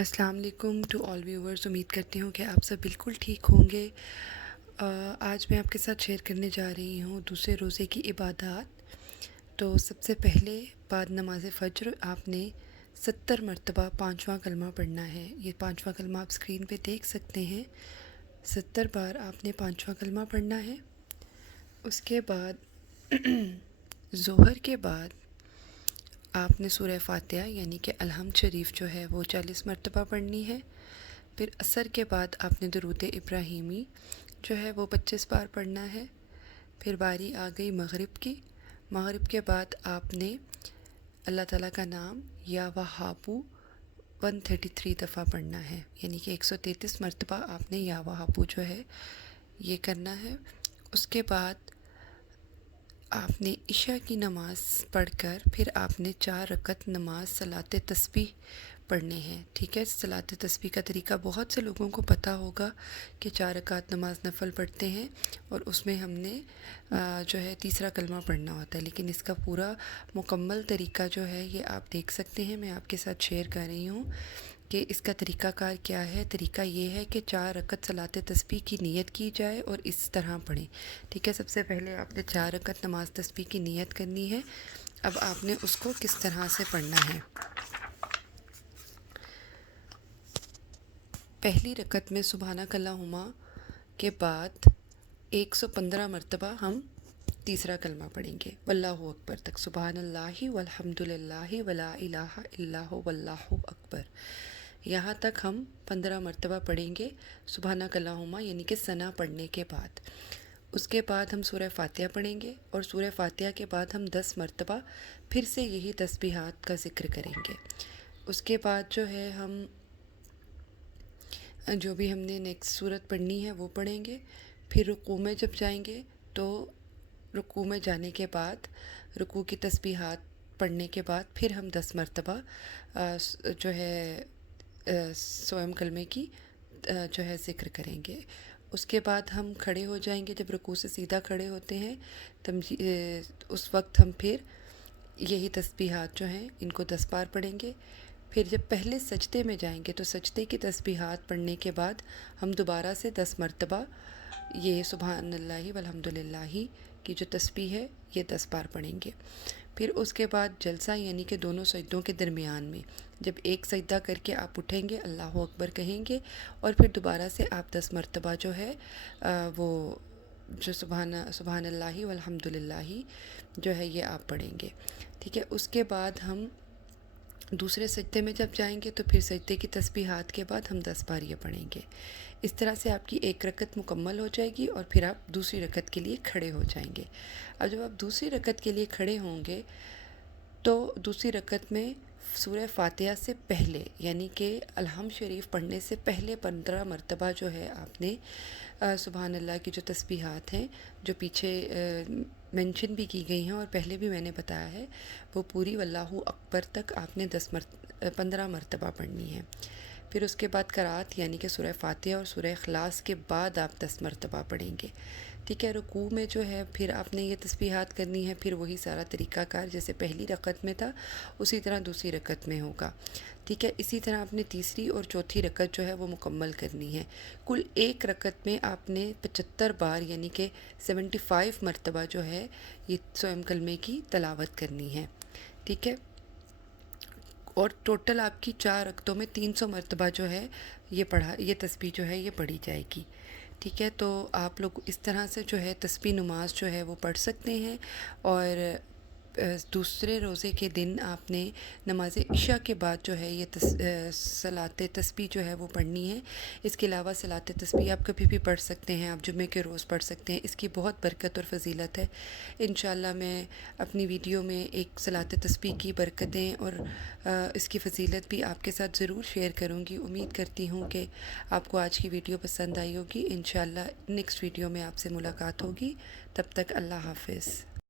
अस्सलाम वालेकुम to all viewers. उम्मीद करती हूँ कि आप सब बिल्कुल ठीक होंगे। आज मैं आपके साथ शेयर करने जा रही हूँ दूसरे रोज़े की इबादत। तो सबसे पहले बाद नमाज फ़ज्र आपने 70 मरतबा पाँचवा कलमा पढ़ना है। ये पाँचवा कलमा आप स्क्रीन पे देख सकते हैं। 70 बार आपने पाँचवा कलमा पढ़ना है। उसके बाद ज़ोहर के बाद आपने सूरह फ़ातिहा यानी कि अलहम्द शरीफ जो है वो 40 मरतबा पढ़नी है। फिर असर के बाद आपने दुरूद इब्राहीमी जो है वो 25 बार पढ़ना है। फिर बारी आ गई मगरिब की। मगरिब के बाद आपने अल्लाह ताला का नाम या वहाबू 133 दफ़ा पढ़ना है, यानी कि 133 मरतबा आपने या वहाबू जो है ये करना है। उसके बाद आपने इशा की नमाज़ पढ़कर फिर आपने 4 रकत नमाज सलात तस्बीह पढ़ने हैं। ठीक है, सलात तस्बीह का तरीका बहुत से लोगों को पता होगा कि 4 रकात नमाज नफ़ल पढ़ते हैं और उसमें हमने जो है तीसरा कलमा पढ़ना होता है, लेकिन इसका पूरा मुकम्मल तरीका जो है ये आप देख सकते हैं। मैं आपके साथ शेयर कर रही हूँ कि इसका तरीक़ाकार क्या है। तरीका ये है कि 4 रकत सलात तस्बीह की नियत की जाए और इस तरह पढ़ें। ठीक है, सबसे पहले आपने 4 रकत नमाज तस्बीह की नियत करनी है। अब आपने उसको किस तरह से पढ़ना है। पहली रकत में सुबहानक अल्लाहुम्मा के बाद 115 मरतबा हम तीसरा कलमा पढ़ेंगे, वल्लाहु अकबर तक। सुबहानल्लाहि वल्हम्दुलिल्लाहि वला इलाहा इल्लल्लाहु वल्लाहु अकबर, यहाँ तक हम 15 मरतबा पढ़ेंगे सुबहानक अल्लाहुम्मा यानी कि सना पढ़ने के बाद। उसके बाद हम सूरह फ़ातिहा पढ़ेंगे और सूरह फ़ातिहा के बाद हम 10 मरतबा फिर से यही तस्बीहात का ज़िक्र करेंगे। उसके बाद जो है हम जो भी हमने नेक्स्ट सूरत पढ़नी है वो पढ़ेंगे। फिर रुकू में जब जाएंगे तो रुकू में जाने के बाद रुकू की तस्बीहात पढ़ने के बाद फिर हम 10 मरतबा जो है स्वयं कलमे की जो है ज़िक्र करेंगे। उसके बाद हम खड़े हो जाएंगे। जब रुकू से सीधा खड़े होते हैं तब उस वक्त हम फिर यही तस्बीहात जो हैं इनको 10 बार पढ़ेंगे। फिर जब पहले सजदे में जाएंगे तो सजदे की तस्बीहात पढ़ने के बाद हम दोबारा से 10 मरतबा ये सुबहानल्लाहि वल्हम्दुलिल्लाहि की जो तस्बीह है ये 10 बार पढ़ेंगे। फिर उसके बाद जलसा यानी कि दोनों सजदों के दरमियान में जब एक सजदा करके आप उठेंगे अल्लाह अकबर कहेंगे और फिर दोबारा से आप 10 मरतबा जो है वो जो सुबहानल्लाहि वल्हम्दुलिल्लाहि जो है ये आप पढ़ेंगे। ठीक है, उसके बाद हम दूसरे सजदे में जब जाएंगे तो फिर सजदे की तस्बीहात के बाद हम 10 बार ये पढ़ेंगे। इस तरह से आपकी एक रकत मुकम्मल हो जाएगी और फिर आप दूसरी रकत के लिए खड़े हो जाएंगे। अब जब आप दूसरी रकत के लिए खड़े होंगे तो दूसरी रकत में सूरह फ़ातिहा से पहले यानी कि अलहम्द शरीफ पढ़ने से पहले 15 मरतबा जो है आपने सुबहान अल्लाह की जो तस्बीहात हैं जो पीछे मेंशन भी की गई हैं और पहले भी मैंने बताया है वो पूरी वल्लाहु अकबर तक आपने 15 मरतबा पढ़नी है। फिर उसके बाद करात यानी कि सूरह फ़ातिहा और सूरह इखलास के बाद आप 10 मरतबा पढ़ेंगे। ठीक है, रुकू में जो है फिर आपने ये तस्बीहात करनी है। फिर वही सारा तरीक़ाकार जैसे पहली रकत में था उसी तरह दूसरी रकत में होगा। ठीक है, इसी तरह आपने तीसरी और चौथी रकत जो है वो मुकम्मल करनी है। कुल एक रकत में आपने 75 बार यानी कि 75 मरतबा जो है ये स्वयं कलमे की तलावत करनी है। ठीक है, और टोटल आपकी 4 रकतों में 300 मरतबा जो है ये तस्बीह जो है ये पढ़ी जाएगी। ठीक है, तो आप लोग इस तरह से जो है तस्बीह नमाज जो है वो पढ़ सकते हैं। और दूसरे रोज़े के दिन आपने नमाज इशा के बाद जो है ये सलात तस्बीह जो है वो पढ़नी है। इसके अलावा सलात तस्बीह आप कभी भी पढ़ सकते हैं, आप जुम्मे के रोज़ पढ़ सकते हैं। इसकी बहुत बरकत और फ़जीलत है। इंशाल्लाह मैं अपनी वीडियो में एक सलात तस्बीह की बरकतें और इसकी फ़जीलत भी आपके साथ ज़रूर शेयर करूँगी। उम्मीद करती हूँ कि आपको आज की वीडियो पसंद आई होगी। इंशाल्लाह नेक्स्ट वीडियो में आपसे मुलाकात होगी। तब तक अल्लाह हाफ़िज़।